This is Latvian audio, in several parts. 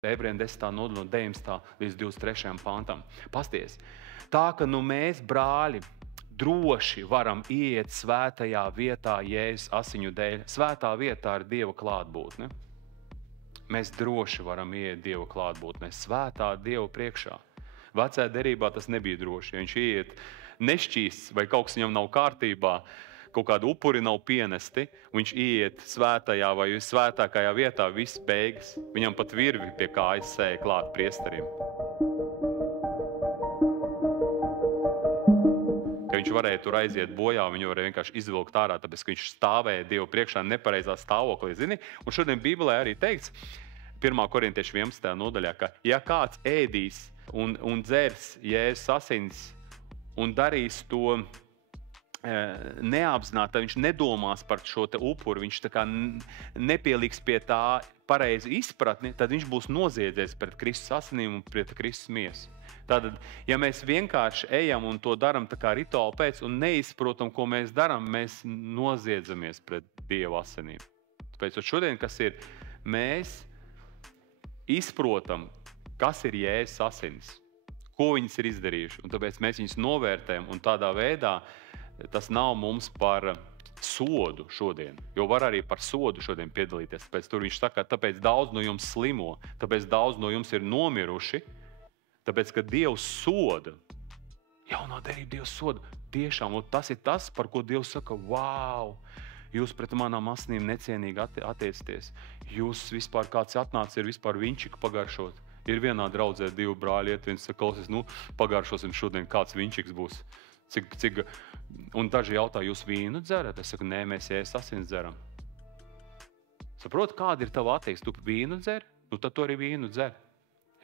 Ebrejiem 10. nodaļa no 19. līdz 23. pantam. Pasties, tā ka mēs, brāļi, droši varam iet svētajā vietā Jēzus asiņu dēļ. Svētā vietā ir Dieva klātbūtne. Mēs droši varam iet Dieva klātbūtnē, svētā Dieva priekšā. Vecajā derībā tas nebija droši. Ja viņš iet nešķīsts vai kaut kas viņam nav kārtībā, kaut kādi upuri nav pienesti, viņš iet svētajā vai svētākajā vietā, viss beigas. Viņam pat virvi pie kājas sēja klāt priesterim. Ka viņš varēja tur aiziet bojā, viņu varēja vienkārši izvilkt ārā, tāpēc, ka viņš stāvēja Dievu priekšā nepareizā stāvoklī, zini? Un šodien Bībelē arī teikts, 1. korintiešu 11. nodaļā, ka ja kāds ēdīs un dzers Jēzus asins un darīs to neapzināti, tad viņš nedomās par šo te upuru, viņš tā kā nepieliks pie tā pareizi izpratni, tad viņš būs noziedzies pret Kristus asinīm un pret Kristus miesu. Tātad, ja mēs vienkārši ejam un to daram tā kā rituāli pēc un neizprotam, ko mēs daram, mēs noziedzamies pret Dieva asinīm. Tāpēc šodien, kas ir, mēs izprotam, kas ir Jēzus asinis, ko viņas ir izdarījuši, un tāpēc mēs viņus novērtējam, un tādā veidā tas nav mums par sodu šodien, jo var arī par sodu šodien piedalīties. Tāpēc tur viņš saka, tāpēc daudz no jums slimo, tāpēc daudz no jums ir nomiruši, tāpēc, ka Dievs soda, jaunā derība Dievs soda, tiešām, un tas ir tas, par ko Dievs saka, wow, jūs pret manām asinīm necienīgi attiecaties, jūs vispār kāds atnācis ir vispār vinčiku pagaršot. Ir vienā draudzē 2 brāļi iet, viens saka, klausies, pagaršosim šodien, kāds vinčiks būs. Un daži jautā, jūs vīnu dzerat? Es saku, nē, mēs Jēzus asins dzeram. Saproti, kāda ir tava attieksme? Tu vīnu dzer? Tad tu arī vīnu dzer.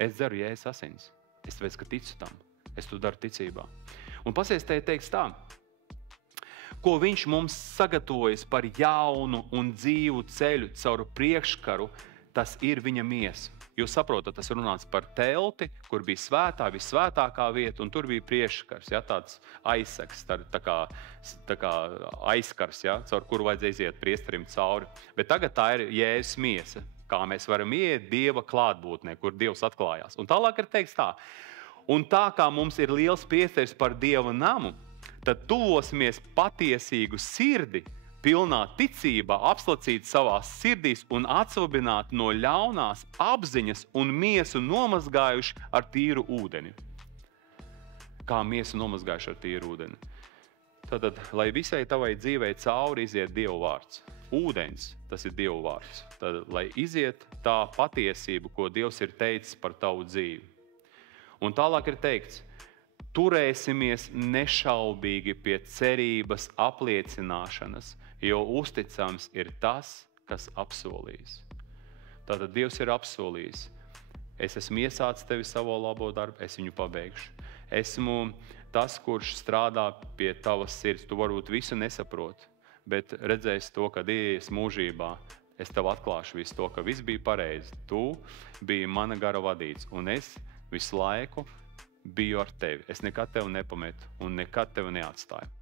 Es dzeru Jēzus asins. Es tāpēc, ka ticu tam. Es to daru ticībā. Un pasies te teiks tā, ko viņš mums sagatavojas par jaunu un dzīvu ceļu caur priekškaru, tas ir viņa miesa. Jūs saprotat, tas runāts par telti, kur bija visvētākā vieta, un tur bija priekškars, ja, tāds aizsaks, tā kā aizkars, ja, caur kuru vajadzēja iziet priesterim cauri. Bet tagad tā ir Jēzus miesa, kā mēs varam iet Dieva klātbūtnē, kur Dievs atklājās. Un tālāk ir teikts tā, un tā kā mums ir liels priesteris par Dieva namu, tad tuvosimies patiesīgu sirdi, pilnā ticībā, apslacīt savās sirdīs un atsvabināt no ļaunās apziņas un miesu nomazgājuši ar tīru ūdeni. Kā miesu nomazgājuši ar tīru ūdeni? Tātad, lai visai tavai dzīvei cauri iziet Dieva vārds. Ūdens, tas ir Dieva vārds. Tātad, lai iziet tā patiesība, ko Dievs ir teicis par tavu dzīvi. Un tālāk ir teikts, turēsimies nešaubīgi pie cerības apliecināšanas, jo uzticams ir tas, kas apsolījis. Tātad Dievs ir apsolījis. Es esmu iesācis tevi savu labo darbu, es viņu pabeigšu. Esmu tas, kurš strādā pie tavas sirds. Tu varbūt visu nesaproti, bet redzēsi to, kad ieies mūžībā, es tev atklāšu visu to, ka viss bija pareizi. Tu biji mana gara vadīts, un es visu laiku biju ar tevi. Es nekad tevi nepametu un nekad tevi neatstāju.